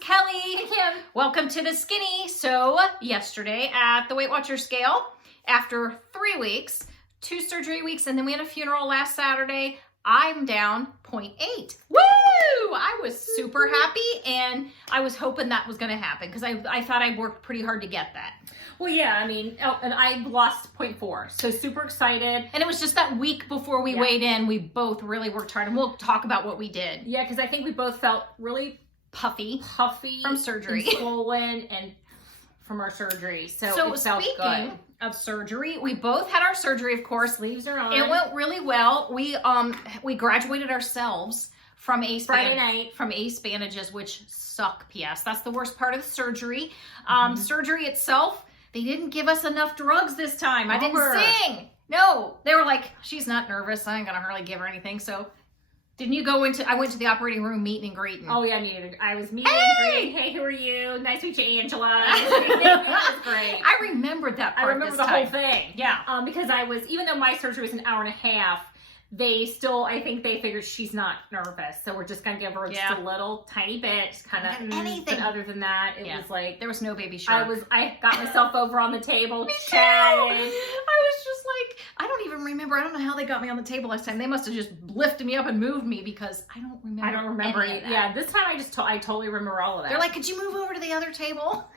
Kelly. Hey, Kim. Welcome to the Skinny. So yesterday at the Weight Watchers scale, after 3 weeks, 2 surgery weeks, and then we had a funeral last Saturday, I'm down 0.8. Woo! I was super happy, and I was hoping that was going to happen because I thought I worked pretty hard to get that. Well, yeah, I mean, and I lost 0.4, so super excited. And it was just that week before we weighed in, we both really worked hard, and we'll talk about what we did. Yeah, because I think we both felt really puffy from surgery, and swollen, and from our surgery. So it felt speaking good. of surgery, we both had our surgery, of course. Sleeves are on. It went really well. We graduated ourselves from ACE Friday night from ACE bandages, which suck. P.S. That's the worst part of the surgery. Surgery itself, they didn't give us enough drugs this time. I didn't sing. No, they were like, she's not nervous. I ain't gonna hardly give her anything. So, didn't you go into? I went to the operating room meeting and greeting. Oh yeah, I was meeting and greeting. Hey, who are you? Nice to meet you, Angela. It was great. I remembered that part. I remember the whole thing. Yeah. Because even though my surgery was an hour and a half, I think they figured she's not nervous. So we're just going to give her just a little tiny bit, just kind of anything. But other than that, it was like, there was no baby shark. I got myself over on the table, Me chatting. Too. I was just like, I don't even remember. I don't know how they got me on the table last time. They must have just lifted me up and moved me because I don't remember. Any of that. Yeah, this time I totally remember all of that. They're like, could you move over to the other table?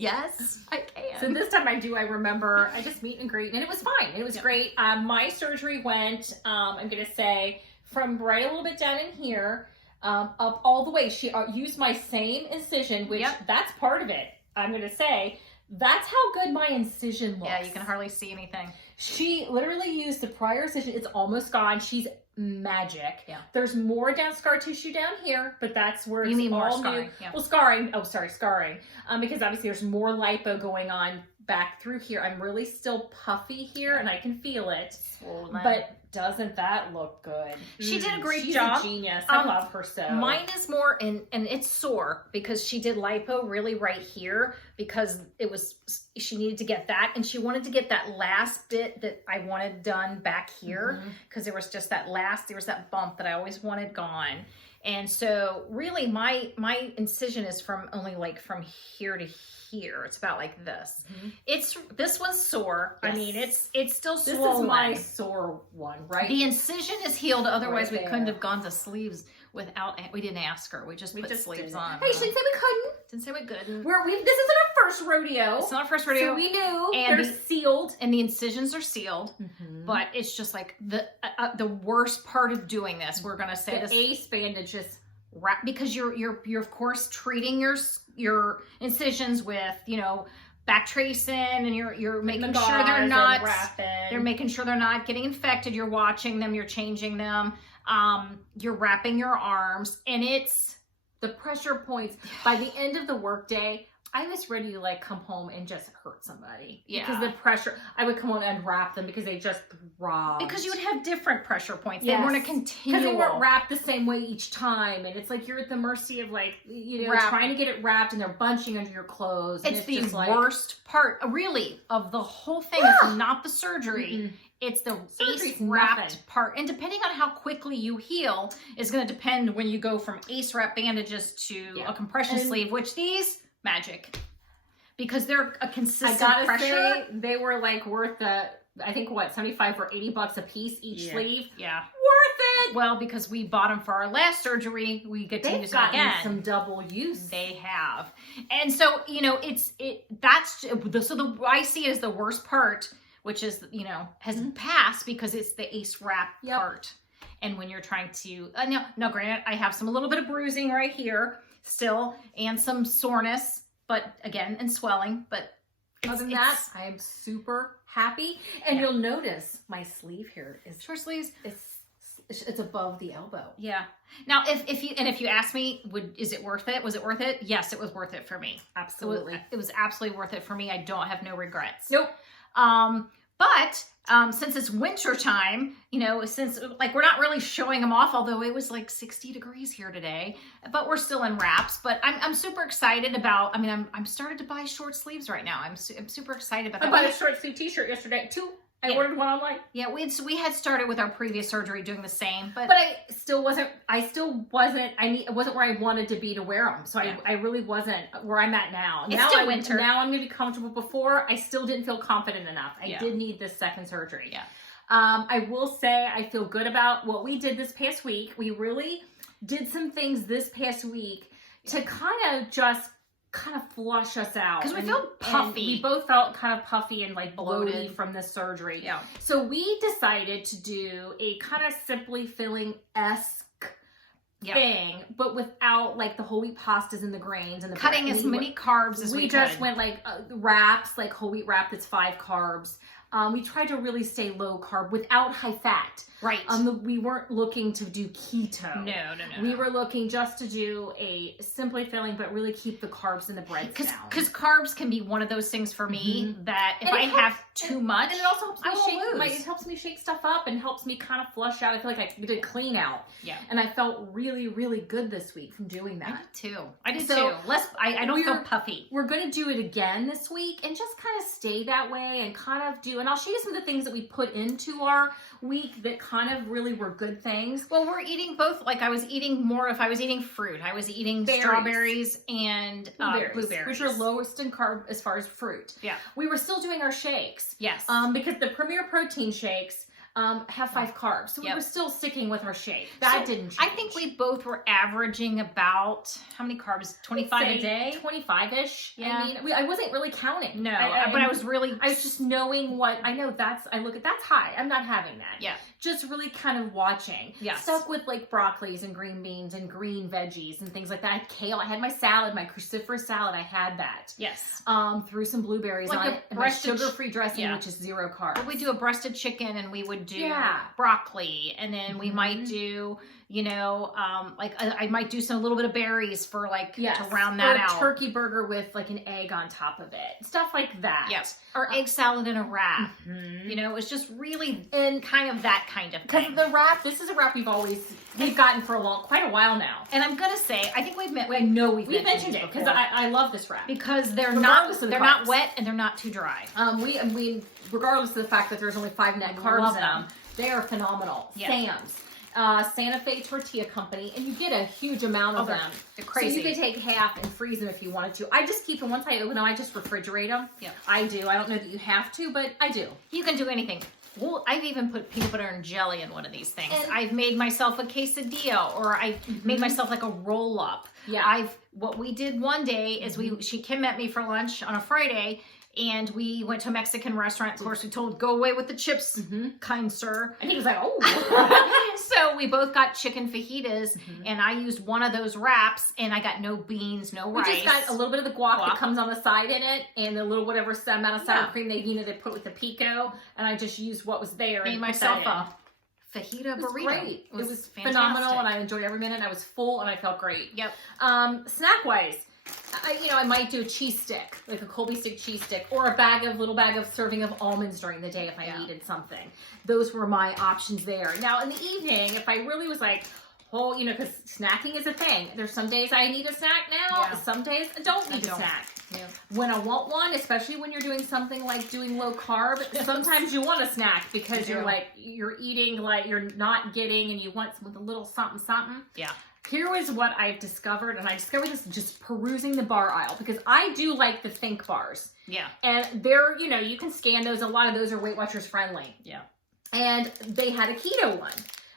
Yes, I can. So this time I remember, I just meet and greet, and it was fine. It was great. My surgery went, I'm going to say, from right a little bit down in here, up all the way. She used my same incision, which that's part of it, I'm going to say. That's how good my incision looks. Yeah, you can hardly see anything. She literally used the prior incision. It's almost gone. She's magic. Yeah. There's more scar tissue down here, but that's where you it's mean more all scarring. new. Yeah. Well, scarring. Oh, sorry, scarring. Because obviously there's more lipo going on back through here. I'm really still puffy here, and I can feel it. Swollen. But doesn't that look good? She did a great She's job. A genius. I love her so. Mine is more, and it's sore because she did lipo really right here because she needed to get that, and she wanted to get that last bit that I wanted done back here because there was just there was that bump that I always wanted gone. And so really my incision is from only like from here to here. It's about like this. This one's sore. Yes. I mean, it's still swollen. This is my sore one, right? The incision is healed. Otherwise, Right we couldn't have gone to sleeves without. We didn't ask her. We just put sleeves on. Hey, she didn't say we couldn't. Didn't say we couldn't. This isn't our first rodeo. It's not our first rodeo. So we knew and they're sealed. And the incisions are sealed. But it's just like the worst part of doing this. We're gonna say the ACE bandages. Because you're of course treating your incisions with back tracing, and you're making sure they're making sure they're not getting infected. You're watching them, you're changing them, you're wrapping your arms, and it's the pressure points. By the end of the workday, I was ready to come home and just hurt somebody. Yeah. Because the pressure, I would come home and unwrap them because they just throbbed. Because you would have different pressure points. Yes. They weren't a continual. Because they weren't wrapped the same way each time. And it's like you're at the mercy of trying to get it wrapped, and they're bunching under your clothes. And it's the worst part, really, of the whole thing. It's not the surgery. It's the ACE wrapped part. And depending on how quickly you heal is going to depend when you go from ACE wrap bandages to a compression sleeve, which these... magic, because they're a consistent pressure. Say, they were worth I think $75 or $80 a piece each sleeve. Yeah, worth it. Well, because we bought them for our last surgery, we get to use them again. Some double use. They have, and so I see it as the worst part, which is has passed because it's the ACE wrap part. And when you're trying to now, granted, I have a little bit of bruising right here still, and some soreness, but again, and swelling, but other than that, I am super happy. And you'll notice my sleeve here is short sleeves. It's above the elbow. Yeah. Now, if you ask me, is it worth it? Was it worth it? Yes, it was worth it for me. Absolutely. It was absolutely worth it for me. I don't have no regrets. Nope. But since it's winter time, since we're not really showing them off, although it was 60 degrees here today, but we're still in wraps. But I'm super excited about. I'm started to buy short sleeves right now. I'm super excited about that. I bought a short sleeve T-shirt yesterday. I ordered one online. Yeah, we had started with our previous surgery doing the same, but it wasn't where I wanted to be to wear them. So I really wasn't where I'm at now. It's still winter. Now I'm going to be comfortable. Before, I still didn't feel confident enough. I did need this second surgery. Yeah. I will say I feel good about what we did this past week. We really did some things this past week to kind of flush us out. Because we felt puffy. We both felt kind of puffy and like bloated Bloated from the surgery. Yeah. So we decided to do a kind of simply filling-esque thing, but without like the whole wheat pastas and the grains and the cutting bread. as many carbs as we could. We just went like wraps, like whole wheat wrap that's 5 carbs. We tried to really stay low carb without high fat. Right. We weren't looking to do keto. No. We were looking just to do a simply filling, but really keep the carbs and the breads down. Because carbs can be one of those things for me that if I have too much, and it also helps me lose. It helps me shake stuff up and helps me kind of flush out. I feel like I did a clean out. Yeah. And I felt really, really good this week from doing that. I did too. I don't feel puffy. We're going to do it again this week and just kind of stay that way and kind of do, and I'll show you some of the things that we put into our week that kind of really were good things. Well, we're eating both. Like I was eating more, if I was eating fruit, I was eating strawberries and blueberries, which are lowest in carb as far as fruit. Yeah. We were still doing our shakes. Yes. Because the Premier Protein shakes have 5 carbs. So we were still sticking with our shake. That didn't change. I think we both were averaging about, how many carbs? 25 a day? 25-ish. Yeah. I mean, I wasn't really counting. No, but I was just knowing what, I know that's high. I'm not having that. Yeah. Just really kind of watching. Yes. Stuck with like broccolis and green beans and green veggies and things like that. I had kale. I had my salad, my cruciferous salad. I had that. Yes. Threw some blueberries on it. And my sugar-free dressing, which is 0 carbs. But we do a breasted chicken and we would do broccoli, and then we might do, I might do a little bit of berries for to round that out. Turkey burger with like an egg on top of it. Stuff like that. Yes. Or egg salad in a wrap. It was just really kind of that kind of thing. Because the wrap, this is a wrap we've gotten for quite a while now. And I'm gonna say, I think we've mentioned it because I love this wrap because they're not wet and they're not too dry. We regardless of the fact that there's only 5 net carbs in them, they are phenomenal. Yeah. Sam's. Santa Fe Tortilla Company, and you get a huge amount of them. They're crazy. So you could take half and freeze them if you wanted to. I just keep them, once I open them, I just refrigerate them. Yeah. I do. I don't know that you have to, but I do. You can do anything. Well, I've even put peanut butter and jelly in one of these things. And I've made myself a quesadilla, or I've made myself like a roll up. Yeah. What we did one day is Kim met me for lunch on a Friday, and we went to a Mexican restaurant. Of course, we told, go away with the chips, kind sir. And he was like, oh. So we both got chicken fajitas, and I used one of those wraps, and I got no beans, no rice. We just got a little bit of the guac that comes on the side in it, and a little whatever amount of sour cream they put with the pico, and I just used what was there. Made myself a fajita burrito. Great. It was phenomenal, and I enjoyed every minute. I was full, and I felt great. Yep. Snack-wise, I might do a cheese stick, like a Colby stick cheese stick, or a little bag of serving of almonds during the day if I needed something. Those were my options there. Now, in the evening, if I really was like, because snacking is a thing. There's some days I need a snack now. Yeah. Some days I don't need a snack. Yeah. When I want one, especially when you're doing something like doing low carb, sometimes you want a snack because you're eating like you're not getting, and you want with a little something. Yeah. Here is what I've discovered, and I discovered this just perusing the bar aisle, because I do like the Think bars. Yeah. And they're, you can scan those. A lot of those are Weight Watchers friendly. Yeah. And they had a keto one.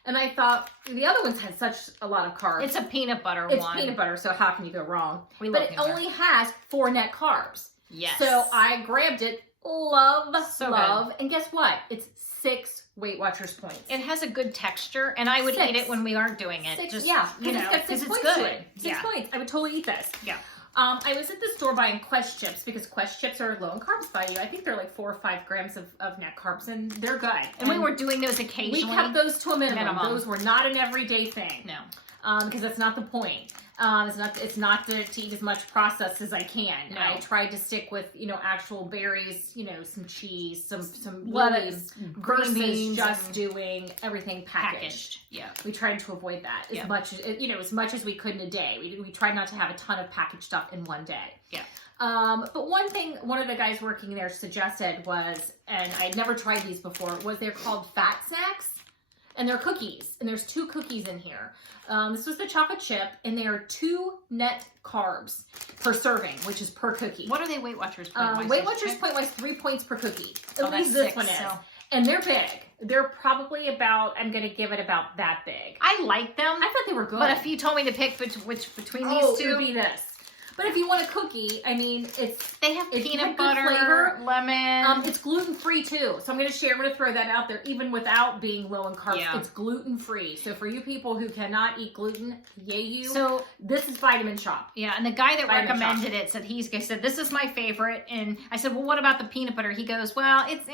And I thought the other ones had such a lot of carbs. It's a peanut butter one. It's peanut butter, so how can you go wrong? But it only has 4 net carbs. Yes. So I grabbed it. Love. Good. And guess what? It's 6 Weight Watchers points. It has a good texture, and I would eat it when we aren't doing it. 6, just, because it's good. 6 points. I would totally eat this. Yeah. I was at the store buying Quest chips, because Quest chips are low in carbs by you. I think they're like 4 or 5 grams of net carbs, and they're good. And we were doing those occasionally. We kept those to a minimum. Those were not an everyday thing. No. Because that's not the point. It's not to eat as much processed as I can. No. I tried to stick with, actual berries, some cheese, some Lettuce, green versus beans, just doing everything packaged. Yeah. We tried to avoid that as much as we could in a day. We tried not to have a ton of packaged stuff in one day. Yeah. But one thing one of the guys working there suggested was, and I had never tried these before, was they're called fat snacks. And they're cookies. And there's 2 cookies in here. This was the chocolate chip, and they are 2 net carbs per serving, which is per cookie. What are they Weight Watchers point-wise? Weight Watchers point-wise 3 points per cookie. At that's least this 6, one is. so. And they're big. They're probably about, I'm going to give it about that big. I like them. I thought they were good. But if you told me to pick between these it two, would be this. But if you want a cookie, I mean, they have it's peanut good butter, flavor. lemon. It's gluten-free too. So I'm going to throw that out there. Even without being low in carbs, Yeah. it's gluten-free. So for you people who cannot eat gluten, yay you. So this is Vitamin Shop. yeah, and the guy that Vitamin recommended it said he said this is my favorite, and I said, well, what about the peanut butter? He goes, well, it's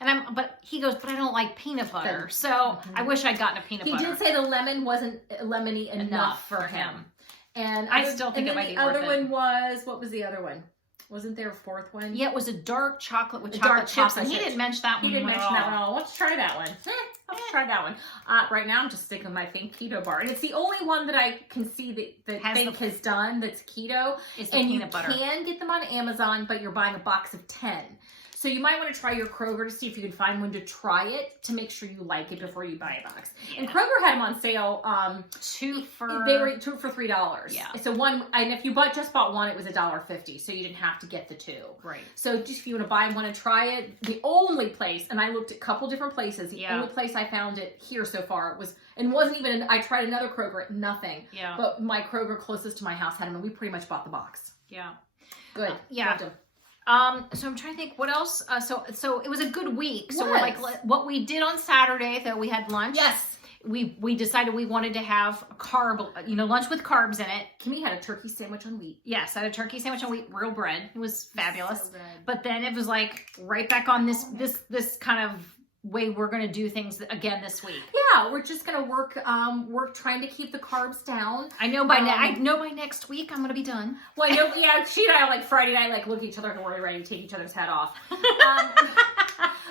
and but I don't like peanut butter, so I wish I'd gotten a peanut butter. He did say the lemon wasn't lemony enough for him. And I still think it might be worth the other it. one was, what was the other one? Wasn't there a 4th one? Yeah, it was a dark chocolate with A chocolate dark chips, chocolate and he chips. didn't mention that one. He didn't at mention that all. one at all. Let's try that one. Let's try that one. Right now, I'm just sticking with my Think Keto bar. And it's the only one that I can see that Think has done that's keto. It's the and peanut butter. You can get them on Amazon, but you're buying a box of 10. So you might want to try your Kroger to see if you can find one to try it to make sure you like it before you buy a box. Yeah. And Kroger had them on sale. 2 for They were 2 for $3. Yeah. So one, and if you just bought one, it was $1.50. So you didn't have to get the 2. right. So just if you want to buy one and try it, the only place, and I looked at a couple different places, the Yeah. only place I found it here so far wasn't even, I tried another Kroger, nothing. Yeah. But my Kroger closest to my house had them, and we pretty much bought the box. Yeah. Good. Yeah. Loved 'em. So I'm trying to think what else. So it was a good week. So Was. we're like, what we did on Saturday, though, we had lunch. Yes. We decided we wanted to have lunch with carbs in it. Kimmy had a turkey sandwich on wheat. Yes, I had a turkey sandwich on wheat, real bread. It was fabulous. So good. But then it was like right back on this kind of way we're going to do things again this week. Yeah, we're just gonna work trying to keep the carbs down. I know by next week I'm going to be done. Well, I know, yeah, she and I like Friday night, like look at each other and we're ready to take each other's head off.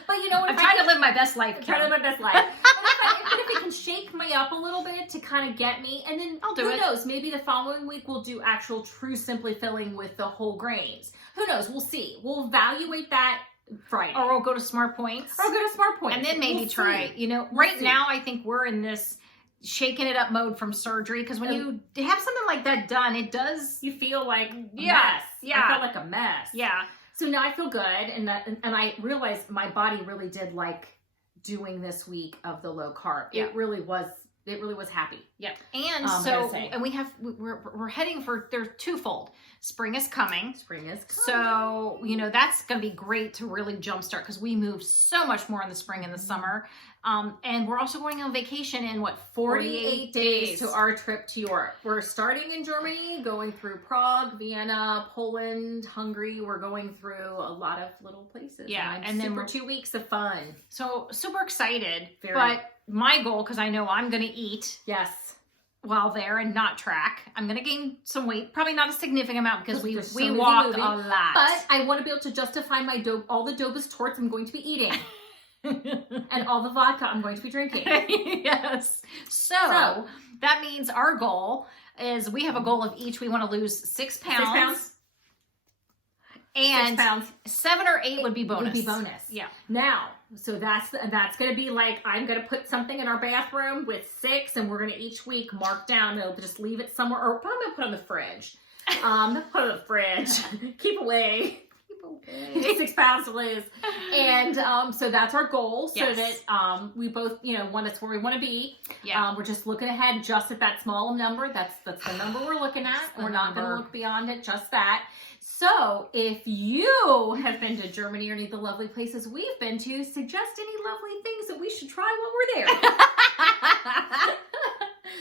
But you know what? I'm trying to live my best life. I'm trying to live my best life. But if it can shake me up a little bit to kind of get me, and then I'll do who it. knows? Maybe the following week we'll do actual true Simply Filling with the whole grains. Who knows? We'll see. We'll evaluate that Friday. Or we'll go to Smart Points. Or go to Smart Point. And then maybe We'll try. see. Right see. now I think we're in this shaking it up mode from surgery, because when you have something like that done, it does. You feel like a Yeah, mess. yeah. I felt like a mess. Yeah. So now I feel good, and I realized my body really did like doing this week of the low carb. Yeah. It really was happy. Yep. And gonna say. and we're heading for, they're twofold. Spring is coming. Spring is coming. So, that's going to be great to really jumpstart, because we move so much more in the spring and the summer. And we're also going on vacation in 48 days to our trip to Europe. We're starting in Germany, going through Prague, Vienna, Poland, Hungary. We're going through a lot of little places. Yeah, and then we're 2 weeks of fun. So super excited. Very. But my goal, because I know I'm going to eat Yes. while there and not track, I'm going to gain some weight. Probably not a significant amount, because we There's so many walk moving. a lot. But I want to be able to justify all the Dobas torts I'm going to be eating. And all the vodka I'm going to be drinking. Yes. So that means our goal is, we have a goal of each. We want to lose 6 pounds. 6 pounds. And 6 pounds 7 or 8 would be bonus. would be bonus. Yeah. Now, so that's going to be like, I'm going to put something in our bathroom with 6, and we're going to each week mark down. They'll just leave it somewhere, or probably put it on the fridge. Put it on the fridge. Keep away. 6 pounds to lose. And so that's our goal, so Yes. that we both, that's where we want to be. Yeah. We're just looking ahead just at that small number. That's the number we're looking at. the We're not going to number. look beyond it, just that. So if you have been to Germany or any of the lovely places we've been to, suggest any lovely things that we should try while we're there.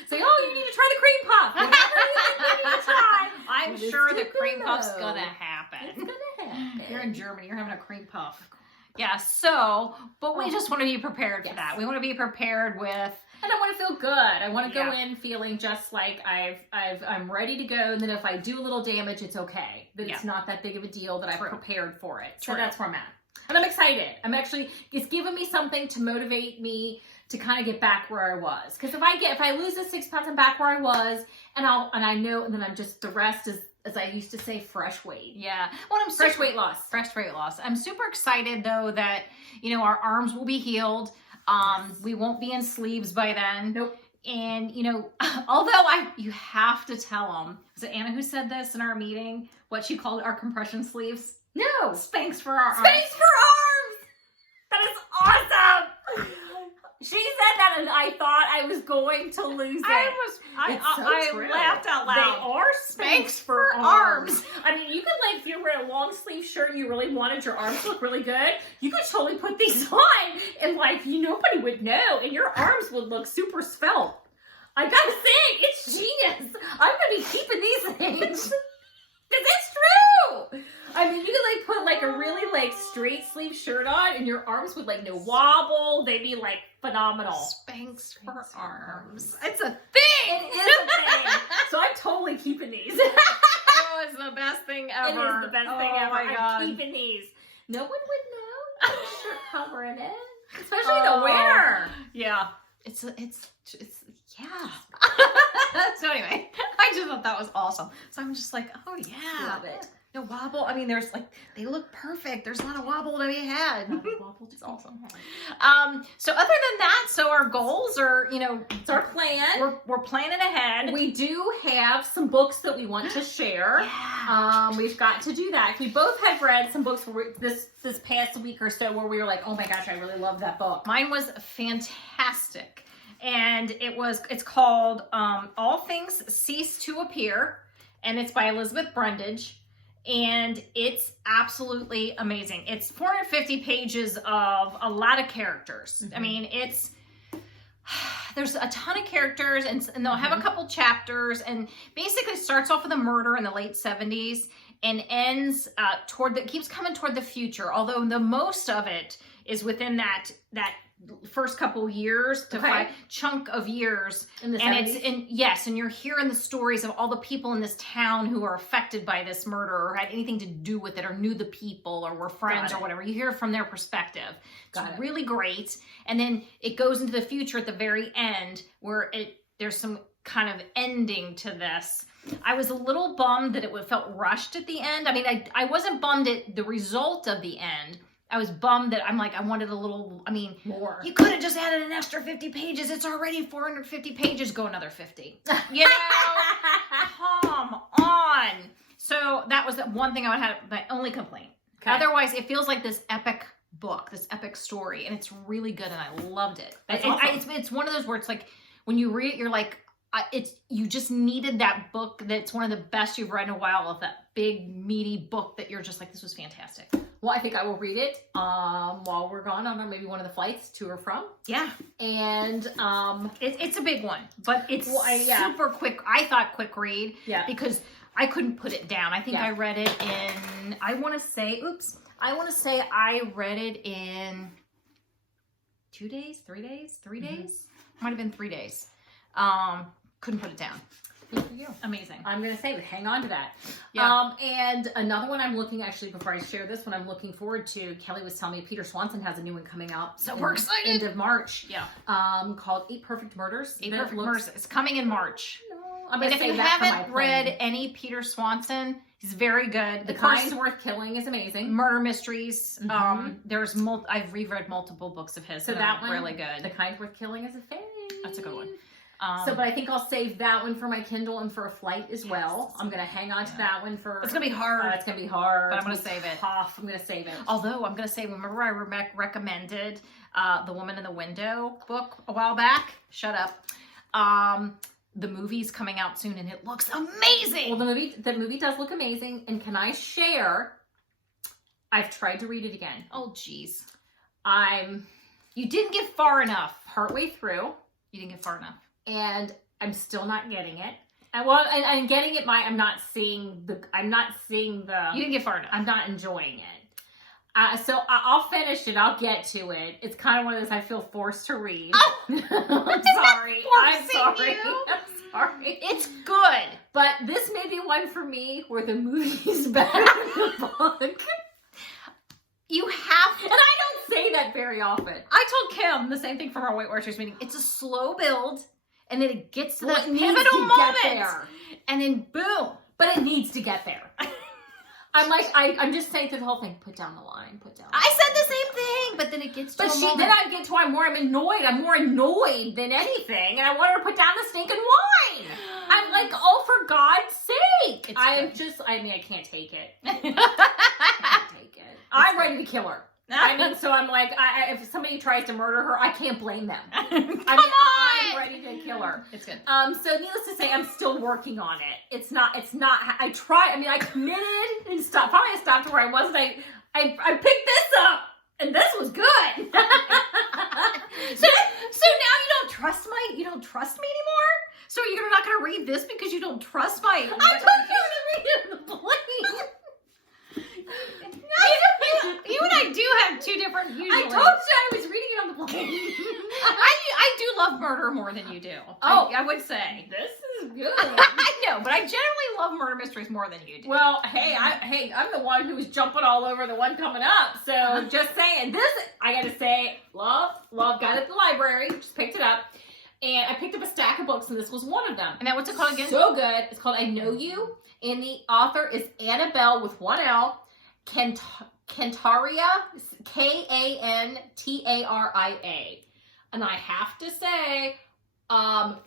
Say, you need to try the cream puff. Whatever you think you need to try. I'm Let's sure do the cream puff's those. going to happen. It's going to happen. You're in Germany. You're having a cream puff. Yeah, so, but we just want to be prepared for that. We want to be prepared with... And I want to feel good. I want to go in feeling just like I'm ready to go. And then if I do a little damage, it's okay. That it's not that big of a deal, that I've prepared for it. So that's where I'm at. And I'm excited. It's giving me something to motivate me to kind of get back where I was. Because if I lose the 6 pounds, I'm back where I was. And I know, and then I'm just, the rest is, as I used to say, fresh weight. Yeah. Well, fresh weight loss. Fresh weight loss. I'm super excited though that, you know, our arms will be healed. We won't be in sleeves by then. Nope. And, you know, although you have to tell them, was it Anna who said this in our meeting, what she called our compression sleeves? No. Spanx for our arms. Spanx for arms! That is awesome! She said that and I thought I was going to lose it. I laughed out loud. They are Spanx for arms. I mean, you could if you're wearing a long sleeve shirt and you really wanted your arms to look really good, you could totally put these on and nobody would know and your arms would look super svelte. I gotta say, it's genius. I'm gonna be keeping these things. Because it's true. I mean, you could put a really straight sleeve shirt on and your arms would no wobble. They'd be phenomenal. Spanx for arms. It's a thing. It is a thing. So I'm totally keeping these. Oh, it's the best thing ever. It is the best thing ever. My God. I'm keeping these. No one would know. Shirt covering it. Especially the winter. Yeah. It's yeah. So anyway, I just thought that was awesome. So I'm just oh yeah. Love it. No wobble. I mean, there's they look perfect. There's not a wobble to be had. Not a wobble. It's awesome. So other than that, so our goals are, it's our plan. We're planning ahead. We do have some books that we want to share. Yeah. We've got to do that. We both had read some books this past week or so where we were oh my gosh, I really love that book. Mine was fantastic. And it's called All Things Cease to Appear, and it's by Elizabeth Brundage, and it's absolutely amazing. It's 450 pages of a lot of characters. Mm-hmm. I mean, there's a ton of characters, and they'll have a couple chapters, and basically starts off with a murder in the late 70s and ends keeps coming toward the future, although the most of it is within that first couple years to chunk of years in the 70s. And you're hearing the stories of all the people in this town who are affected by this murder or had anything to do with it or knew the people or were friends or whatever. You hear from their perspective. It's really great. And then it goes into the future at the very end where there's some kind of ending to this. I was a little bummed that it felt rushed at the end. I mean, I wasn't bummed at the result of the end. I was bummed that I wanted a little, more. You could have just added an extra 50 pages. It's already 450 pages. Go another 50. Come on. So that was the one thing I would have, my only complaint. Okay. Otherwise, it feels like this epic book, this epic story, and it's really good, and I loved it. Awesome. It's one of those where it's when you read it, you're you just needed that book that's one of the best you've read in a while, of that big, meaty book that you're just this was fantastic. Well, I think I will read it while we're gone on maybe one of the flights to or from. Yeah. And it's a big one, but it's super quick. I thought quick read because I couldn't put it down. I think I read it in, I want to say I read it in 2 days, 3 days, 3 days. Might have been 3 days. Couldn't put it down. Good for you. Amazing. I'm going to say, hang on to that. Yeah. And another one I'm looking, actually, before I share this one, I'm looking forward to, Kelly was telling me Peter Swanson has a new one coming out. So we're excited. End of March. Yeah. Called 8 Perfect Murders. 8 Perfect Murders. It's coming in March. No. I'm and if you haven't read any Peter Swanson, he's very good. The Kind Worth Killing is amazing. Murder mysteries. I've reread multiple books of his. So that one, really good. The Kind Worth Killing is a fave. That's a good one. But I think I'll save that one for my Kindle and for a flight as well. I'm going to hang on to that one for... It's going to be hard. It's going to be hard. But I'm going to save it. Tough. I'm going to save it. Although, I'm going to say, remember I recommended The Woman in the Window book a while back? Shut up. The movie's coming out soon, and it looks amazing! Well, the movie does look amazing, and can I share... I've tried to read it again. Oh, jeez. You didn't get far enough. Partway through. You didn't get far enough. And I'm still not getting it. I'm getting it. I'm not seeing the. You didn't get far enough. I'm not enjoying it. So I'll finish it. I'll get to it. It's kind of one of those I feel forced to read. Oh, I'm sorry. I'm forcing sorry. you? I'm sorry. It's good. But this may be one for me where the movie is better than the book. You have to. And I don't say that very often. I told Kim the same thing from our Weight Watchers meeting. It's a slow build, and then it gets to Well, that it needs pivotal to get moment, there. and then boom. But it needs to get there. I'm like, I'm just saying through the whole thing, put down the line, put down the line. I said the same thing, but then it gets to But a moment. then I get to I'm annoyed. I'm more annoyed than anything. And I want her to put down the stinking wine. I'm like, oh, for God's sake. I can't take it. I can't take it. I'm ready to kill her. So I'm like, if somebody tries to murder her, I can't blame them. I'm ready to kill her. It's good. So needless to say, I'm still working on it. It's not, I tried, I committed and stopped. Finally I stopped where I was, and I picked this up, and this was good. So now you don't trust me anymore? So you're not going to read this because you don't trust my... I told you to read it on the plane. You and I do have two different usually. I told you I was reading it on the plane. I do love murder more than you do. Oh. I would say. This is good. I know, but I generally love murder mysteries more than you do. Well, I'm the one who's jumping all over the one coming up. So just saying, this, I gotta say, love, got it at the library, just picked it up. And I picked up a stack of books, and this was one of them. And that what's it called again? So good. It's called I Know You, and the author is Annabelle with one L, Cantaria, Kantaria. And I have to say,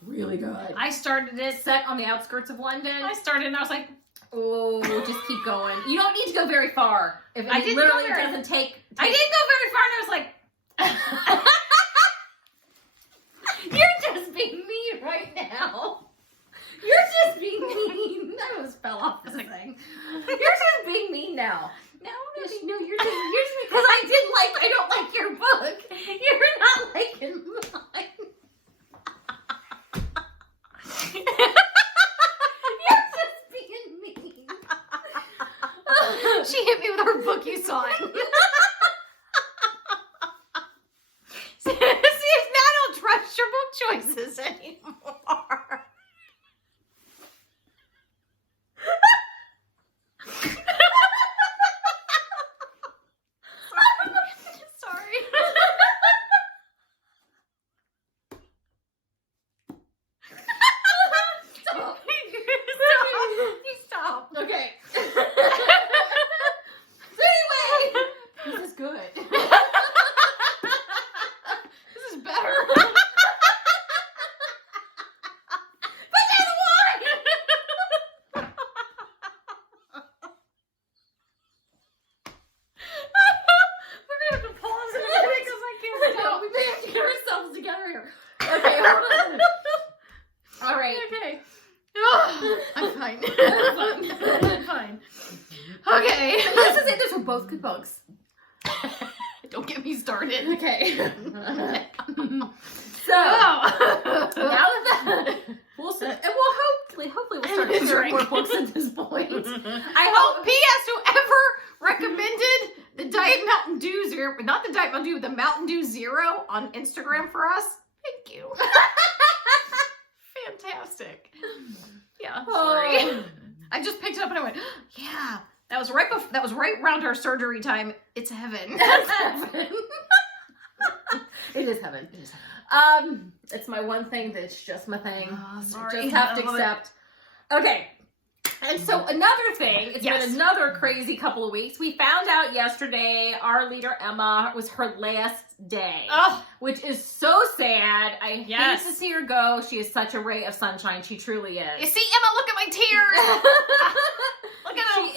really good. I started it. Set on the outskirts of London. I started and I was like, oh, just keep going. You don't need to go very far. If I it didn't literally go very- doesn't take. I didn't go very far, and I was like, You're just being mean right now. You're just being mean. I almost fell off the thing. You're just being mean now. No, you're just because I don't like your book. You're not liking mine. You're just being mean. she hit me with her book, you saw it. See, now I don't trust your book choices anymore. Sorry. Stop. Stop. Okay. Anyway, this is good. This is better. We may have to get ourselves together here. Okay, hold on. All right. Okay. I'm fine. I'm fine. Okay. Let's just say those were both good books. Don't get me started. Okay. So Oh. now that hopefully we'll start That's sharing more right. books at this point. I hope P.S. whoever recommended the Diet Mountain Dew Zero, not the Diet Mountain Dew, the Mountain Dew Zero on Instagram for us. Thank you. Fantastic. Yeah. Sorry. Oh. I just picked it up and I went, yeah. That was right around our surgery time. It's heaven. That's heaven. It is heaven. It is heaven. It's my one thing that's just my thing. Oh, Just have to accept. Okay. And so another thing, it's been another crazy couple of weeks. We found out yesterday our leader Emma was her last day. Oh, Which is so sad. I Yes. hate to see her go. She is such a ray of sunshine. She truly is. you see, Emma, look at my tears. Look at them.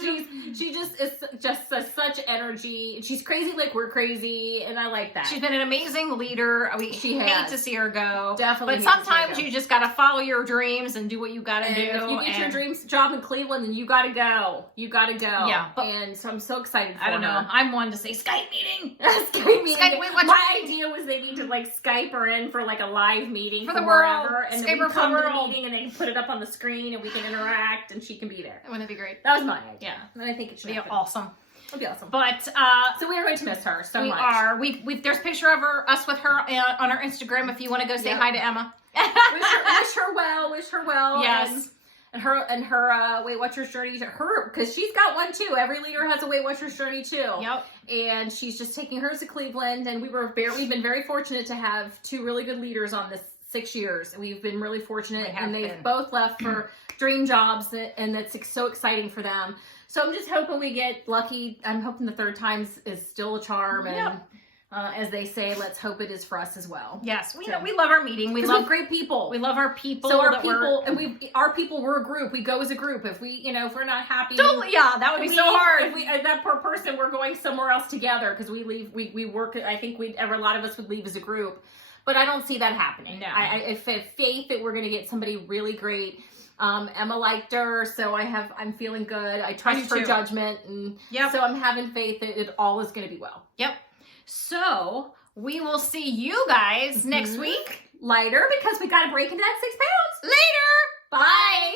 She is. She just is just such energy. She's crazy like we're crazy, and I like that. She's been an amazing leader. She hate has. to see her go. Definitely But hate to see her sometimes go. you just gotta follow your dreams and do what you gotta And do. if you get your and- dreams job in Cleveland, then you gotta go. You gotta go. Yeah, but- and so I'm so excited for I don't know. her. I'm one to say Skype meeting. Skype meeting. Skype, wait, what's My your- idea was they need to like Skype her in for like a live meeting For from the world. wherever, and Skype then her we for come the to the world. meeting and they can put it up on the screen and we can interact and she can be there. Wouldn't that be great? That That was my idea. Yeah. And I think it should Be happen. awesome. It'll be awesome. But So we are going to miss her so we much. are. There's a picture of us with her on our Instagram if you want to go say hi to Emma. wish her well. Wish her well. Yes. And her Weight Watchers journey to her, because she's got one too. Every leader has a Weight Watchers journey too. Yep. And she's just taking hers to Cleveland, and we've been very fortunate to have two really good leaders on this 6 years. We've been really fortunate, and they've both left for dream jobs, and that's so exciting for them. So I'm just hoping we get lucky. I'm hoping the third time is still a charm, and as they say, let's hope it is for us as well. Yes, we love our meeting. We love great people. We love our people. So our people, we're a group. We go as a group. If we, if we're not happy, that would be so hard. If that per person, we're going somewhere else together because we leave. We work. I think a lot of us would leave as a group, but I don't see that happening. No. I have faith that we're going to get somebody really great. Emma liked her, so I'm feeling good. I trust her judgment, and so I'm having faith that it all is going to be well. Yep. So we will see you guys next week. Lighter, because we got to break into that 6 pounds. Later. Bye.